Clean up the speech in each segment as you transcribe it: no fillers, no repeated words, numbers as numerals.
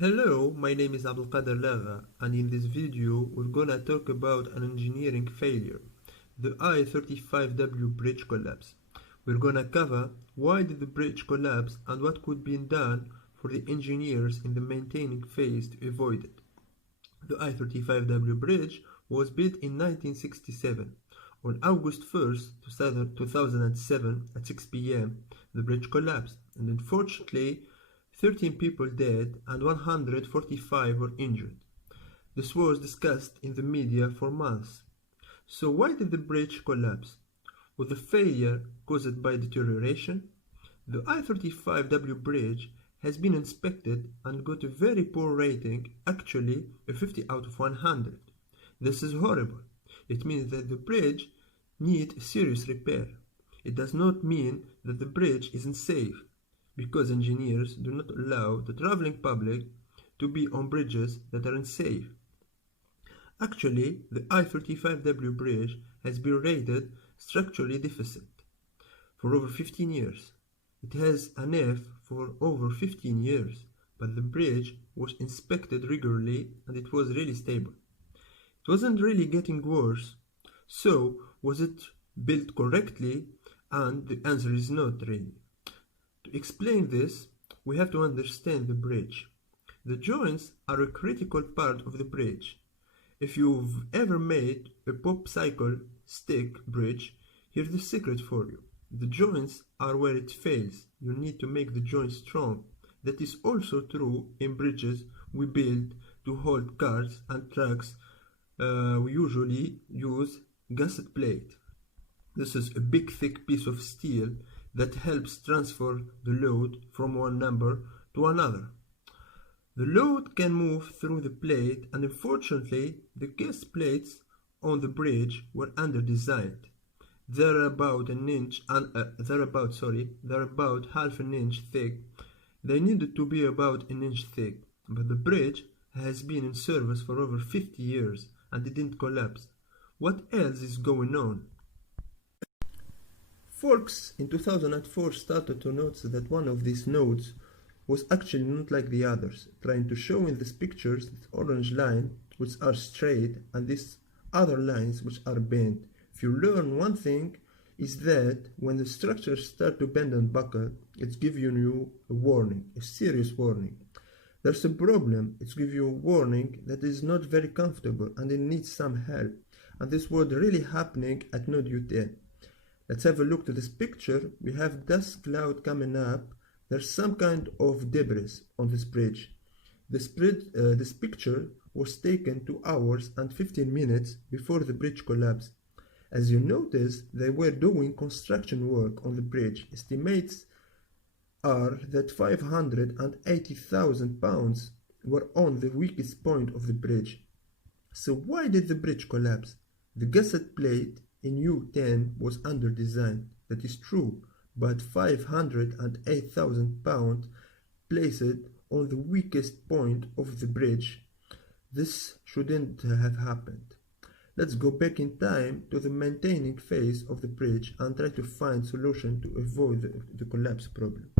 Hello, my name is Abdelkader Laga, and in this video we're gonna talk about an engineering failure, the I-35W bridge collapse. We're gonna cover why did the bridge collapse and what could be done for the engineers in the maintaining phase to avoid it. The I-35W bridge was built in 1967. On August 1st, 2007 at 6 p.m., the bridge collapsed, and unfortunately, 13 people died and 145 were injured. This was discussed in the media for months. So why did the bridge collapse? Was the failure caused by deterioration? The I-35W bridge has been inspected and got a very poor rating, actually a 50 out of 100. This is horrible. It means that the bridge needs serious repair. It does not mean that the bridge isn't safe, because engineers do not allow the traveling public to be on bridges that are unsafe. Actually, the I-35W bridge has been rated structurally deficient for over 15 years. It has an F for over 15 years, but the bridge was inspected regularly and it was really stable. It wasn't really getting worse, so was it built correctly? And the answer is not really. To explain this, we have to understand the bridge. The joints are a critical part of the bridge. If you've ever made a popsicle stick bridge, here's the secret for you. The joints are where it fails. You need to make the joints strong. That is also true in bridges we build to hold cars and trucks. We usually use gusset plate. This is a big thick piece of steel that helps transfer the load from one number to another. The load can move through the plate, and unfortunately the gusset plates on the bridge were under-designed. They're about half an inch thick. They needed to be about an inch thick, but the bridge has been in service for over 50 years and it didn't collapse. What else is going on? Folks in 2004 started to notice that one of these nodes was actually not like the others, trying to show in these pictures this orange line which are straight and these other lines which are bent. If you learn one thing, is that when the structures start to bend and buckle, it's giving you a warning, a serious warning. There's a problem, it's giving you a warning that is not very comfortable and it needs some help. And this was really happening at node U10. Let's have a look to this picture. We have dust cloud coming up. There's some kind of debris on this bridge. This picture was taken 2 hours and 15 minutes before the bridge collapsed. As you notice, they were doing construction work on the bridge. Estimates are that 580,000 pounds were on the weakest point of the bridge. So why did the bridge collapse? The gusset plate in U10 was under-designed. That is true, but 508,000 pounds placed on the weakest point of the bridge. This shouldn't have happened. Let's go back in time to the maintaining phase of the bridge and try to find solution to avoid the collapse problem.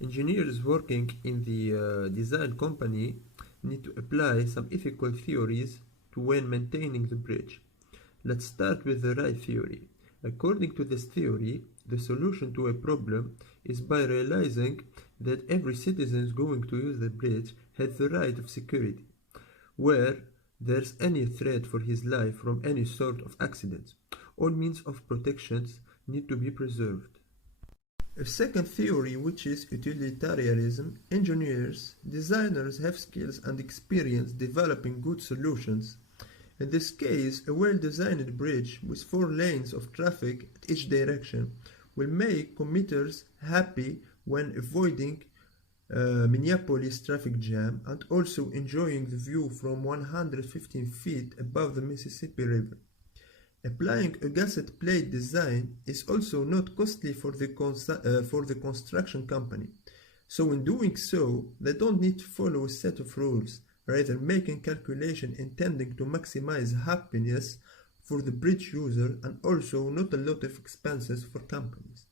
Engineers working in the design company need to apply some ethical theories to when maintaining the bridge. Let's start with the right theory. According to this theory, the solution to a problem is by realizing that every citizen going to use the bridge has the right of security, where there's any threat for his life from any sort of accidents. All means of protections need to be preserved. A second theory, which is utilitarianism, engineers, designers have skills and experience developing good solutions. In this case, a well-designed bridge with 4 lanes of traffic at each direction will make commuters happy when avoiding Minneapolis traffic jam and also enjoying the view from 115 feet above the Mississippi River. Applying a gusset plate design is also not costly for the construction company. So in doing so, they don't need to follow a set of rules, rather making calculation intending to maximize happiness for the bridge user and also not a lot of expenses for companies.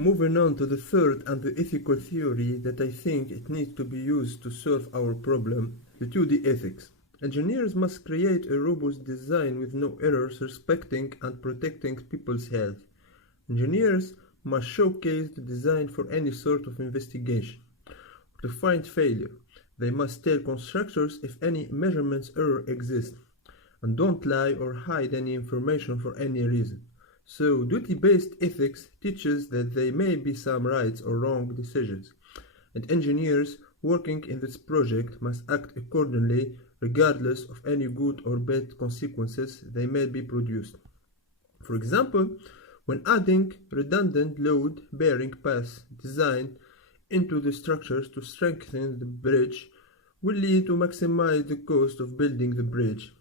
Moving on to the third and the ethical theory that I think it needs to be used to solve our problem, the 2D ethics. Engineers must create a robust design with no errors, respecting and protecting people's health. Engineers must showcase the design for any sort of investigation. To find failure, they must tell constructors if any measurements error exists, and don't lie or hide any information for any reason. So, duty-based ethics teaches that there may be some rights or wrong decisions, and engineers working in this project must act accordingly regardless of any good or bad consequences they may be produced. For example, when adding redundant load-bearing paths design into the structures to strengthen the bridge will lead to maximize the cost of building the bridge.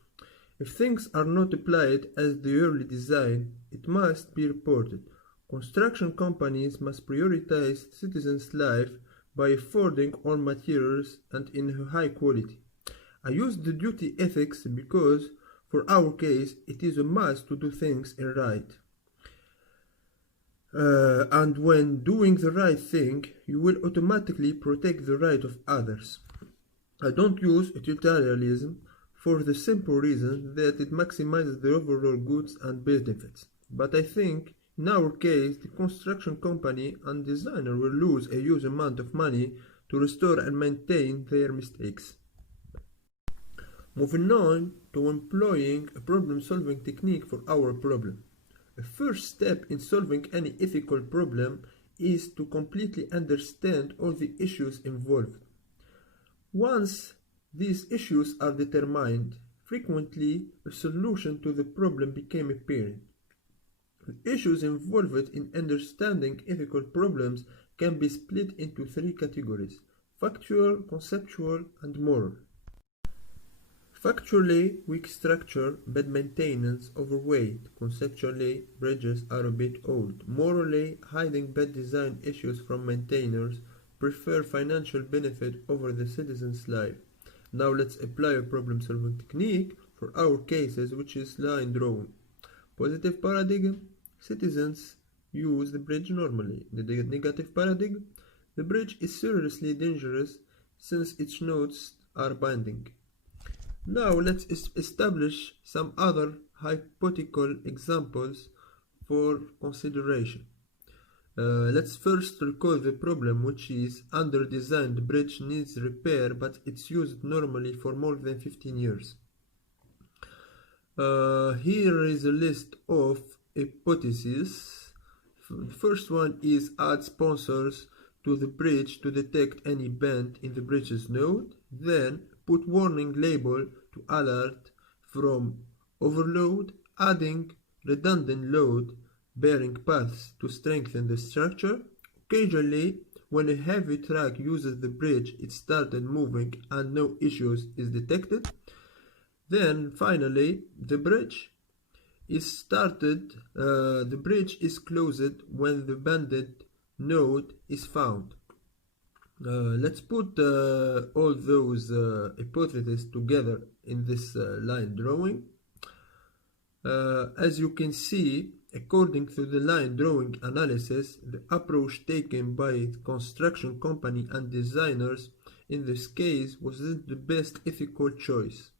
If things are not applied as the early design, it must be reported. Construction companies must prioritize citizens' life by affording all materials and in high quality. I use the duty ethics because, for our case, it is a must to do things right. And when doing the right thing, you will automatically protect the right of others. I don't use utilitarianism for the simple reason that it maximizes the overall goods and benefits. But I think, in our case, the construction company and designer will lose a huge amount of money to restore and maintain their mistakes. Moving on to employing a problem-solving technique for our problem. A first step in solving any ethical problem is to completely understand all the issues involved. Once these issues are determined, frequently a solution to the problem became apparent. The issues involved in understanding ethical problems can be split into three categories: factual, conceptual, and moral. Factually, weak structure, bad maintenance, overweight. Conceptually, bridges are a bit old. Morally, hiding bad design issues from maintainers, prefer financial benefit over the citizen's life. Now let's apply a problem-solving technique for our cases, which is line drawing. Positive paradigm, citizens use the bridge normally. The negative paradigm, the bridge is seriously dangerous since its nodes are binding. Now let's establish some other hypothetical examples for consideration. Let's first recall the problem, which is under-designed bridge needs repair, but it's used normally for more than 15 years. Here is a list of hypotheses. The first one is add sponsors to the bridge to detect any bend in the bridge's node. Then put warning label to alert from overload, adding redundant load bearing paths to strengthen the structure. Occasionally, when a heavy truck uses the bridge, it started moving and no issues is detected. Then finally, the bridge is closed when the banded node is found. Let's put all those hypotheses together in this line drawing. As you can see, according to the line drawing analysis, the approach taken by the construction company and designers in this case wasn't the best ethical choice.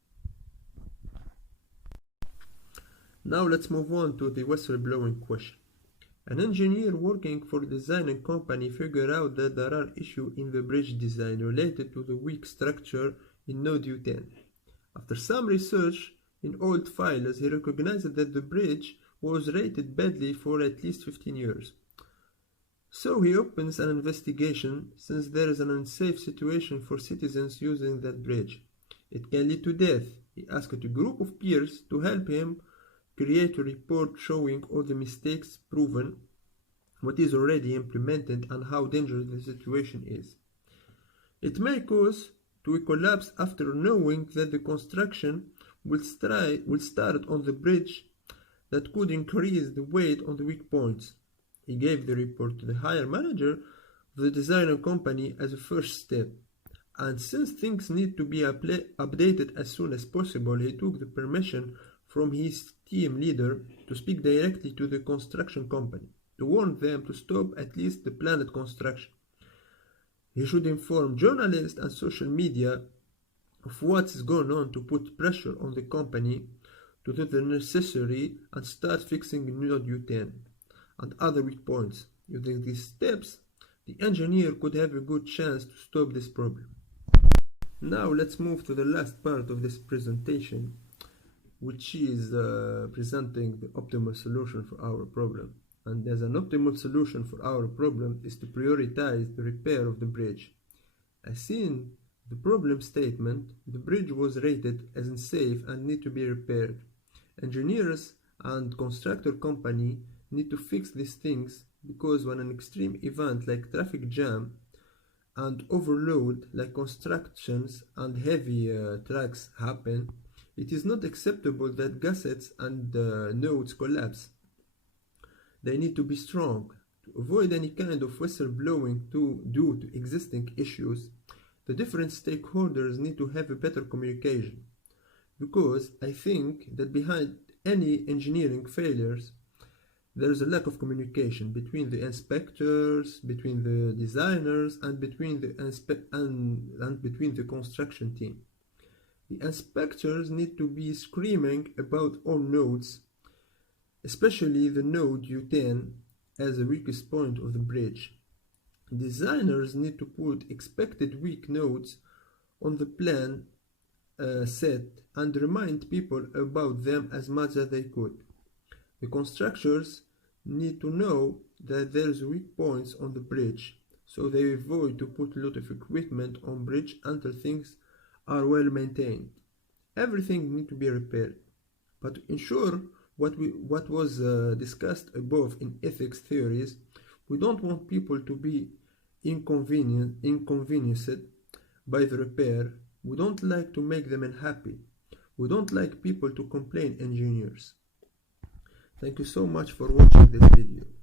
Now let's move on to the whistleblowing question. An engineer working for a designing company figured out that there are issues in the bridge design related to the weak structure in node U10. After some research in old files, he recognized that the bridge was rated badly for at least 15 years. So he opens an investigation since there is an unsafe situation for citizens using that bridge. It can lead to death. He asked a group of peers to help him create a report showing all the mistakes proven, what is already implemented, and how dangerous the situation is. It may cause to a collapse after knowing that the construction will start on the bridge that could increase the weight on the weak points. He gave the report to the higher manager of the designer company as a first step. And since things need to be updated as soon as possible, he took the permission from his team leader to speak directly to the construction company. to warn them to stop at least the planned construction. He should inform journalists and social media of what is going on to put pressure on the company to do the necessary and start fixing node U10 and other weak points. Using these steps, the engineer could have a good chance to stop this problem. Now let's move to the last part of this presentation, which is presenting the optimal solution for our problem. And as an optimal solution for our problem is to prioritize the repair of the bridge. As seen the problem statement, the bridge was rated as unsafe and need to be repaired. Engineers and constructor company need to fix these things because when an extreme event like traffic jam and overload like constructions and heavy trucks happen, it is not acceptable that gaskets and nodes collapse. They need to be strong. To avoid any kind of whistleblowing due to existing issues, the different stakeholders need to have a better communication. Because I think that behind any engineering failures, there is a lack of communication between the inspectors, between the designers, and between the construction team. The inspectors need to be screaming about all nodes, especially the node U10 as the weakest point of the bridge. Designers need to put expected weak nodes on the plan set and remind people about them as much as they could. The constructors need to know that there's weak points on the bridge, so they avoid to put a lot of equipment on bridge until things are well maintained. Everything needs to be repaired, but to ensure what was discussed above in ethics theories, we don't want people to be inconvenienced by the repair. We don't like to make them unhappy. We don't like people to complain engineers. Thank you so much for watching this video.